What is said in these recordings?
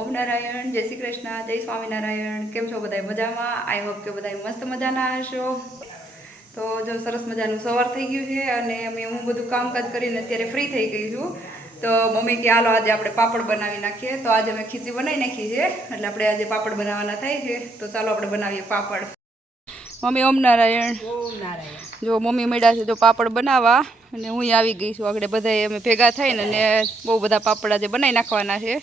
ઓમ નારાયણ, જય શ્રી કૃષ્ણ, જય સ્વામિનારાયણ. કેમ છો બધા મજામાં? આઈ હોપ કે બધા મસ્ત મજાના હશો. તો જો સરસ મજાનું સવાર થઈ ગયું છે અને હું બધું કામકાજ કરીને અત્યારે ફ્રી થઈ ગઈ છું. તો મમ્મી કે હાલો આજે આપણે પાપડ બનાવી નાખીએ. તો આજે અમે ખીચડી બનાવી નાખી છે એટલે આપણે આજે પાપડ બનાવવાના થાય છે. તો ચાલો આપણે બનાવીએ પાપડ. મમ્મી ઓમ નારાયણ. ઓમ નારાયણ. જો મમ્મી મેળા છે જો પાપડ બનાવવા અને હું આવી ગઈ છું. આગળ બધા અમે ભેગા થઈને અને બહુ બધા પાપડ આજે બનાવી નાખવાના છે.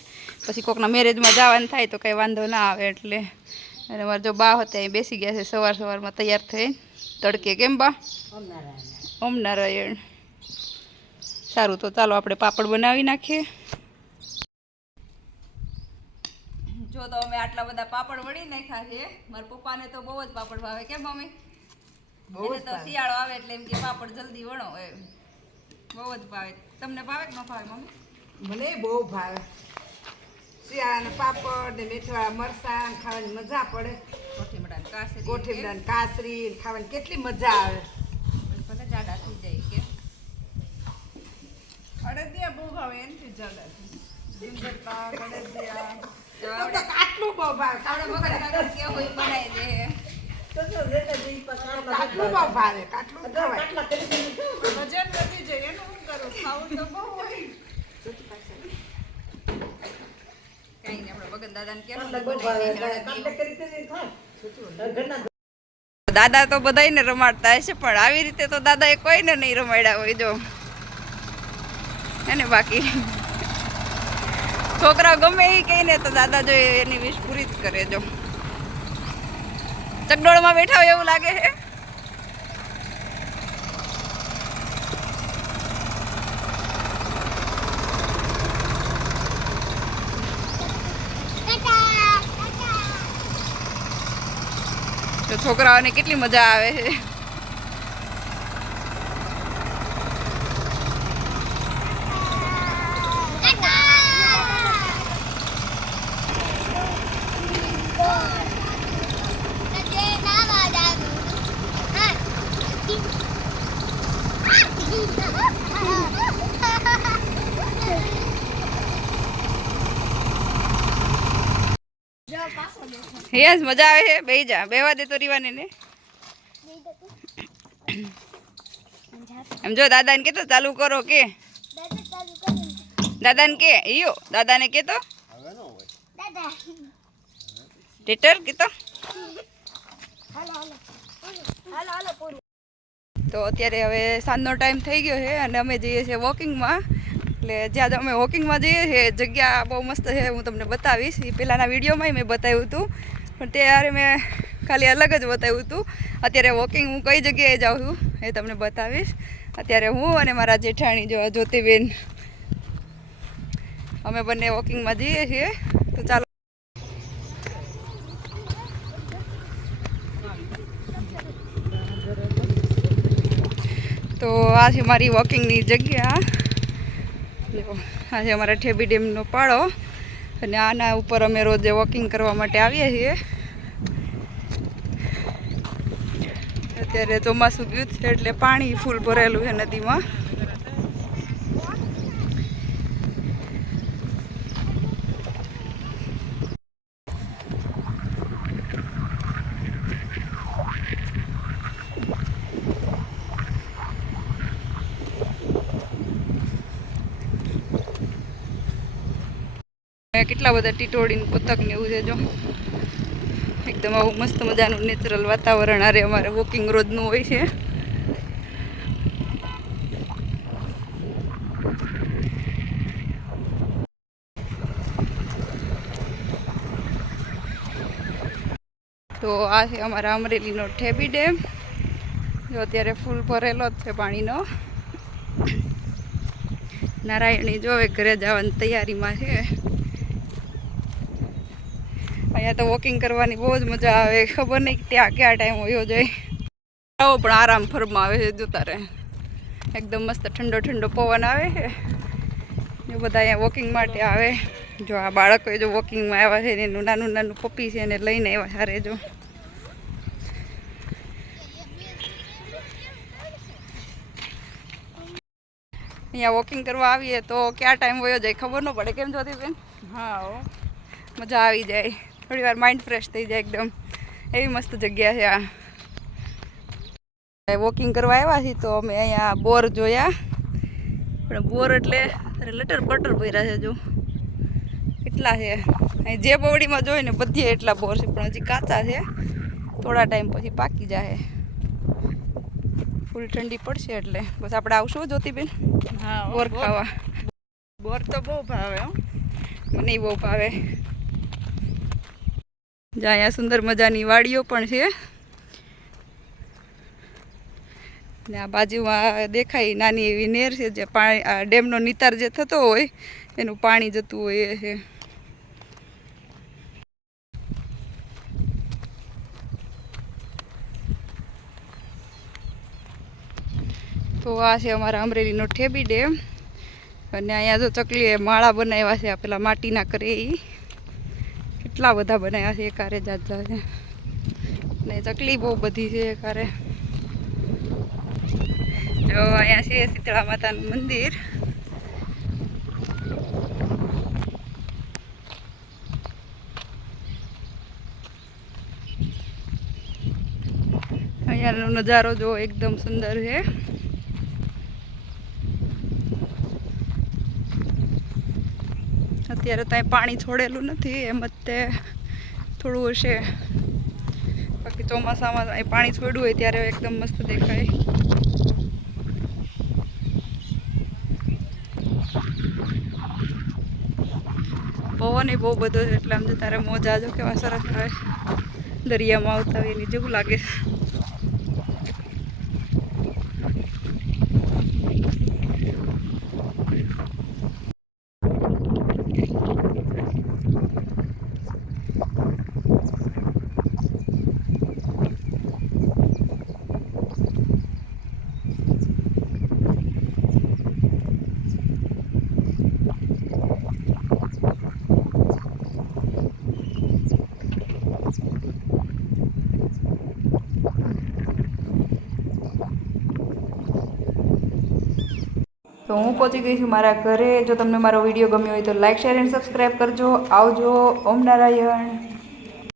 પછી કોકના મેરેજમાં જવાનું થાય તો કંઈ વાંધો ના આવે એટલે. અને મારે જો બા હતા એ બેસી ગયા છે સવારમાં તૈયાર થઈ તડકે. કેમ બા? ઓમ નારાયણ. ઓમ નારાયણ. સારું, તો ચાલો આપણે પાપડ બનાવી નાખીએ. જો તો અમે આટલા બધા પાપડ વળી નાખ્યા છે. મારા પપ્પાને તો બહુ જ પાપડ ભાવે. કેમ મમ્મી? બહુ જ તો શિયાળો આવે એટલે એમ કે પાપડ જલ્દી વણો એમ. બહુ જ ભાવે. તમને ભાવે કે ન ભાવે મમ્મી? મને બહુ ભાવે. શિયાળાના પાપડ ને મેથીવાળા મરચાં ખાવાની મજા પડે. કોઠીમડા કાસરી ખાવાની કેટલી મજા આવે. ભલે જાડા થઈ જાય કે અડદિયા બહુ ભાવે એનાથી જાડા અડદિયા તો કાટલું બહુ ભાવે. આપણે મગજ કાગળ કેવું બનાવી દે. કાટલું બહુ ભાવે. કાટલું ખવાય. વજન વધી જાય એનું શું કરું? ખાવું તો બહુ હોય. કઈ નહીં, આપણે બગન દાદાને કેવું બનાવી દાદા તો બધાને રમાડતા હશે પણ આવી રીતે તો દાદાએ કોઈને નહીં રમાડ્યા હોય. જો એને બાકી છોકરા ગમે એ કહીને તો દાદા જો એની વિશ પૂરી જ કરે. જો ચકડોળમાં બેઠા હોય એવું લાગે છે. તો છોકરાઓને કેટલી મજા આવે છે. યસ, મજા આવે છે. બેહી જા. બેહવા દે તો રીવાને ને. એમ જો દાદાને કેતો ચાલુ કરો કે દાદાને કે ઈયો દાદાને કેતો ટીટર કેતો. તો અત્યારે હવે સાંજનો ટાઈમ થઈ ગયો છે અને અમે જઈએ છીએ વોકિંગમાં. એટલે જ્યાં અમે વોકિંગમાં જઈએ છીએ જગ્યા બહુ મસ્ત છે. હું તમને બતાવીશ. એ પહેલાંના વિડીયોમાં મેં બતાવ્યું હતું પણ ત્યારે મેં ખાલી અલગ જ બતાવ્યું હતું. અત્યારે વોકિંગ હું કઈ જગ્યાએ જાઉં છું એ તમને બતાવીશ. અત્યારે હું અને મારા જેઠાણી જો જ્યોતિબેન અમે બંને વોકિંગમાં જઈએ છીએ. તો ચાલો. તો આ છે મારી વોકિંગની જગ્યા. આ છે અમારા ઠેબી ડેમનો પાળો અને આના ઉપર અમે રોજ વોકિંગ કરવા માટે આવીએ છીએ. અત્યારે ચોમાસું ગયું છે એટલે પાણી ફૂલ ભરેલું છે નદીમાં. કેટલા બધા ટીટોડીને પતક ને એવું છે. જો એકદમ આવું મસ્ત મજાનું નેચરલ વાતાવરણ આરે અમારે વોકિંગ રોજનું હોય છે. તો આ છે અમારા અમરેલીનો ઠેબી ડેમ. જો અત્યારે ફૂલ ભરેલો જ છે પાણીનો. નારાયણી જો ઘરે જવાની તૈયારીમાં છે. અહીંયા તો વોકિંગ કરવાની બહુ જ મજા આવે. ખબર નહીં ત્યાં ક્યાં ટાઈમ હોયો જાય. પણ આરામ ફરમાવે છે. જોતા રહે એકદમ મસ્ત ઠંડો ઠંડો પવન આવે છે. એ બધા અહીંયા વોકિંગ માટે આવે. જો આ બાળકોએ જો વોકિંગમાં આવ્યા છે એનું નાનું નાનું પપ્પી છે એને લઈને આવ્યા સારે. જો અહીંયા વોકિંગ કરવા આવીએ તો ક્યાં ટાઈમ વયો જાય ખબર ન પડે. કેમ જોતી બેન? હા. મજા આવી જાય, થોડી વાર માઇન્ડ ફ્રેશ થઈ જાય એકદમ, એવી મસ્ત જગ્યા છે આ. વોકિંગ કરવા આવ્યા છીએ તો અમે અહીંયા બોર જોયા, પણ બોર એટલે લટર પટર ભર્યા છે. જો કેટલા છે અહીં, જે બોવડીમાં જોઈ ને બધી એટલા બોર છે, પણ હજી કાચા છે, થોડા ટાઈમ પછી પાકી જાય. ફૂલ ઠંડી પડશે એટલે બસ આપણે આવશું જ્યોતિબેન હા બોર ખાવા. બોર તો બહુ ભાવે હો. મને બહુ ભાવે. જ્યાં અહીંયા સુંદર મજાની વાડીઓ પણ છે ને આ બાજુમાં દેખાય નાની એવી નેર છે, જે પાણી આ ડેમનો નિતાર જે થતો હોય એનું પાણી જતું હોય એ છે. તો આ છે અમારા અમરેલીનો ઠેબી ડેમ, અને અહીંયા જો ચકલીએ માળા બનાવ્યા છે, પેલા માટીના કરે એ કેટલા બધા બનાવ્યા છે એકારે, જાત જાત છે. ને ચકલી બહુ બધી છે એકારે. જો અહીંયા છે શીતળા માતાનું મંદિર. અહીંયાનો નજારો જો એકદમ સુંદર છે. અત્યારે ત્યાં પાણી છોડેલું નથી, એમ જ તે થોડું હશે, બાકી ચોમાસામાં અહીં પાણી છોડ્યું હોય ત્યારે એકદમ મસ્ત દેખાય. પવન એ બહુ બધો છે એટલે આમ તારે મોજા જો કેવા સરસ રહે, દરિયામાં આવતા હોય એની જેવું લાગે. તો હું પહોંચી ગઈ છું મારા ઘરે. જો તમને મારો વિડીયો ગમ્યો હોય તો લાઈક, શેર એન્ડ સબસ્ક્રાઈબ કરજો. આવજો. ઓમ નારાયણ.